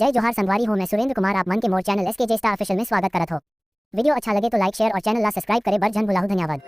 जय जोहार संगवारी हो। मैं सुरेंद्र कुमार आप मन के मोर चैनल SKJ स्टार ऑफिशियल में स्वागत करत हो। वीडियो अच्छा लगे तो लाइक शेयर और चैनल ला सब्सक्राइब करे बर जन भुलाहु। धन्यवाद।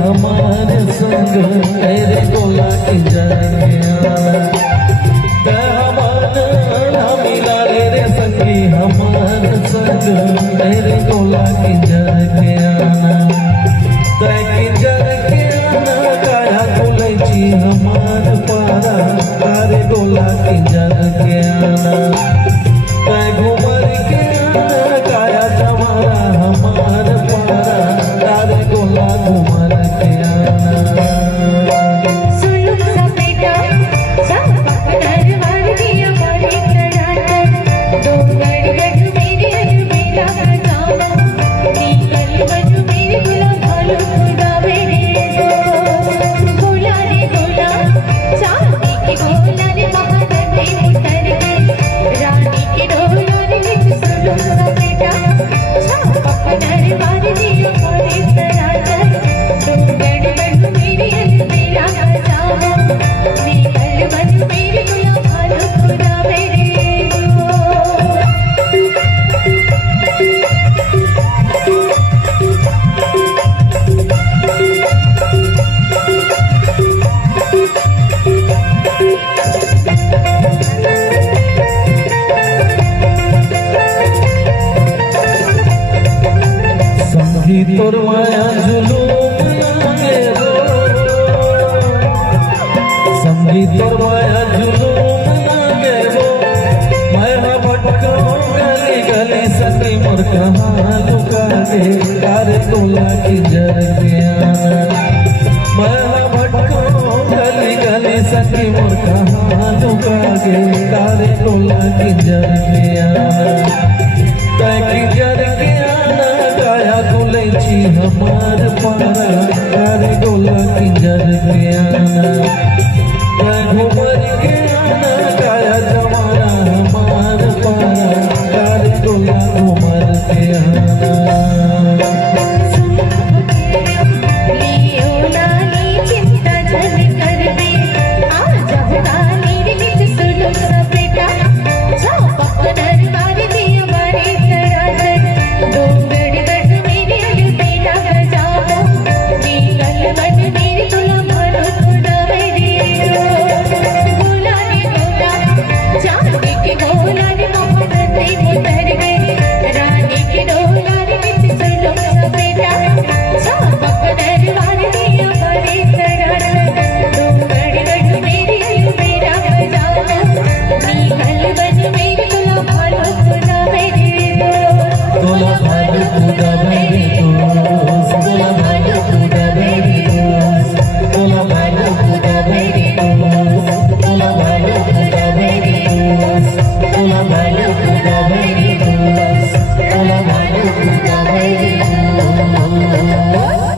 हमारे संग तेरे गोला की मिला रे संगी हमारे संग तेरे गोला की के आना के आना काया गुलची हमार पारा तारे गोला की के आना घूमर के आना काया जमारा हमार पारा तारे गोला घूमर के आना। तोर माया जुलूम लागे रो संगी तोर माया जुलूम लागे रो मैं भटको गली गली सती मोर कहाँ लुका दे तारे गोला की के आना मैं भटको गली गली सती मोर कहाँ लुका दे तारे गोला की के आना के आना काया गुलची हमार पारा तारे गोला की के आना घूमर के